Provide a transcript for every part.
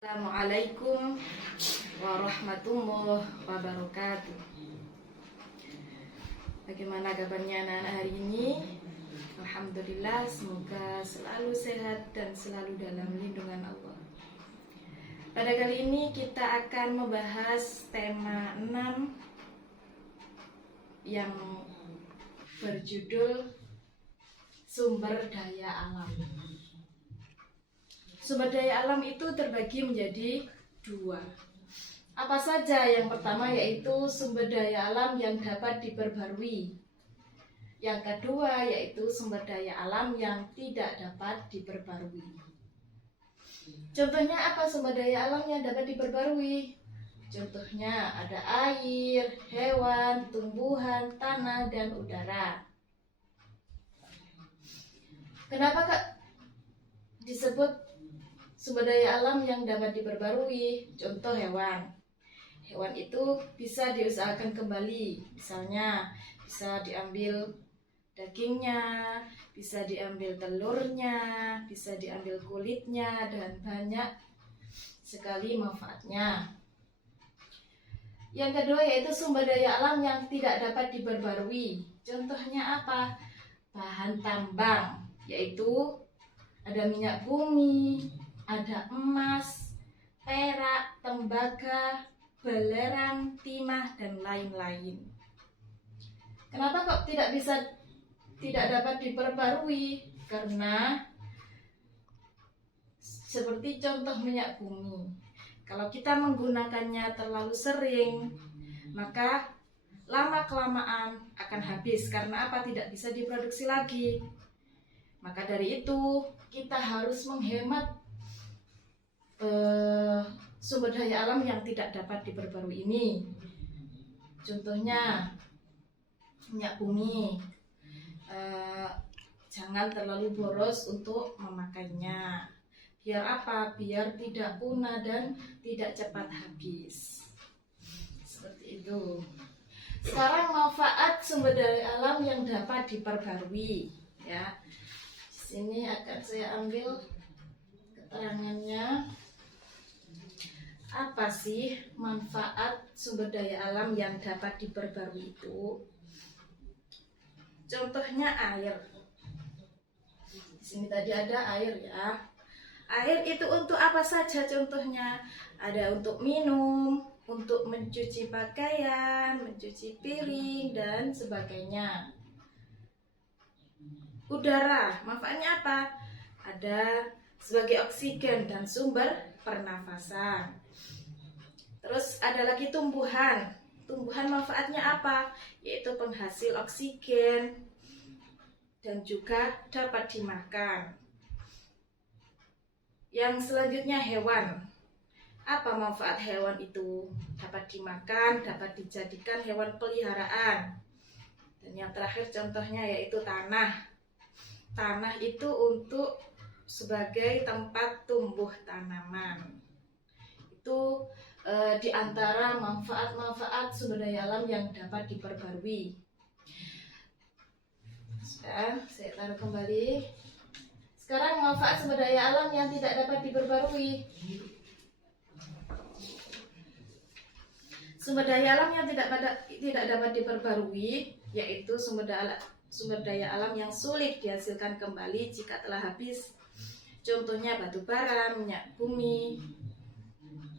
Assalamualaikum warahmatullahi wabarakatuh. Bagaimana kabarnya anak-anak hari ini? Alhamdulillah, semoga selalu sehat dan selalu dalam lindungan Allah. Pada kali ini kita akan membahas tema 6 yang berjudul sumber daya alam. Sumber daya alam itu terbagi menjadi 2. Apa saja? Yang pertama yaitu sumber daya alam yang dapat diperbarui. Yang kedua yaitu sumber daya alam yang tidak dapat diperbarui. Contohnya apa sumber daya alam yang dapat diperbarui? Contohnya ada air, hewan, tumbuhan, tanah, dan udara. Kenapa Kak disebut sumber daya alam yang dapat diperbarui? Contoh hewan. Hewan itu bisa diusahakan kembali. Misalnya bisa diambil dagingnya, bisa diambil telurnya, bisa diambil kulitnya, dan banyak sekali manfaatnya. Yang kedua yaitu sumber daya alam yang tidak dapat diperbarui. Contohnya apa? Bahan tambang, yaitu ada minyak bumi, ada emas, perak, tembaga, belerang, timah, dan lain-lain. Kenapa kok tidak dapat diperbarui? Karena seperti contoh minyak bumi, kalau kita menggunakannya terlalu sering, maka lama-kelamaan akan habis. Karena apa? Tidak bisa diproduksi lagi. Maka dari itu kita harus menghemat sumber daya alam yang tidak dapat diperbarui ini. Contohnya minyak bumi, jangan terlalu boros untuk memakainya. Biar apa? Biar tidak punah dan tidak cepat habis. Seperti itu. Sekarang manfaat sumber daya alam yang dapat diperbarui, ya. Di sini akan saya ambil keterangannya. Apa sih manfaat sumber daya alam yang dapat diperbarui itu? Contohnya air. Di sini tadi ada air, ya. Air itu untuk apa saja contohnya? Ada untuk minum, untuk mencuci pakaian, mencuci piring, dan sebagainya. Udara, manfaatnya apa? Ada sebagai oksigen dan sumber pernafasan. Terus ada lagi tumbuhan. Tumbuhan manfaatnya apa? Yaitu penghasil oksigen dan juga dapat dimakan. Yang selanjutnya hewan. Apa manfaat hewan itu? Dapat dimakan, dapat dijadikan hewan peliharaan. Dan yang terakhir contohnya yaitu tanah. Tanah itu untuk sebagai tempat tumbuh tanaman. Itu di antara manfaat-manfaat sumber daya alam yang dapat diperbarui. Sudah, saya taruh kembali. Sekarang manfaat sumber daya alam yang tidak dapat diperbarui. Sumber daya alam yang tidak dapat diperbarui yaitu sumber daya alam yang sulit dihasilkan kembali jika telah habis. Contohnya batu bara, minyak bumi.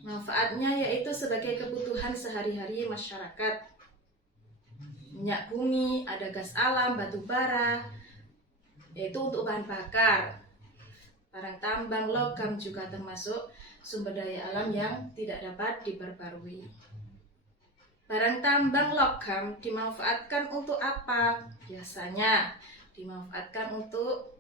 Manfaatnya yaitu sebagai kebutuhan sehari-hari masyarakat. Minyak bumi, ada gas alam, batu bara, yaitu untuk bahan bakar. Barang tambang, logam juga termasuk sumber daya alam yang tidak dapat diperbarui. Barang tambang logam dimanfaatkan untuk apa? Biasanya dimanfaatkan untuk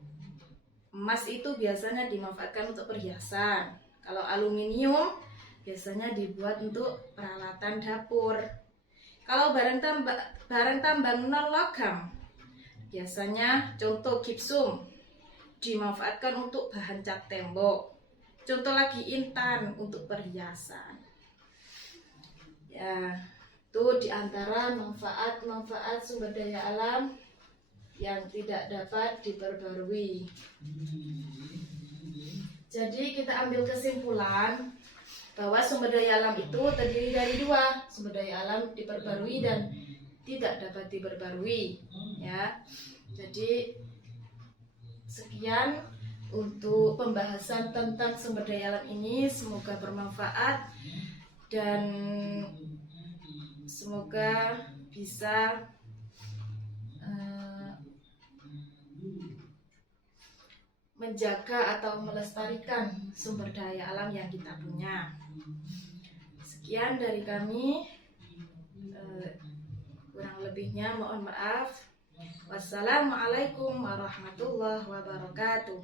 emas, itu biasanya dimanfaatkan untuk perhiasan. Kalau aluminium biasanya dibuat untuk peralatan dapur. Kalau barang tambang non logam biasanya contoh gipsum dimanfaatkan untuk bahan cat tembok. Contoh lagi intan untuk perhiasan. Ya, itu diantara manfaat-manfaat sumber daya alam yang tidak dapat diperbarui. Jadi kita ambil kesimpulan bahwa sumber daya alam itu terdiri dari dua, sumber daya alam diperbarui dan tidak dapat diperbarui, ya. Jadi sekian untuk pembahasan tentang sumber daya alam ini, semoga bermanfaat dan semoga bisa menjaga atau melestarikan sumber daya alam yang kita punya. Sekian dari kami, kurang lebihnya mohon maaf. Wassalamualaikum warahmatullahi wabarakatuh.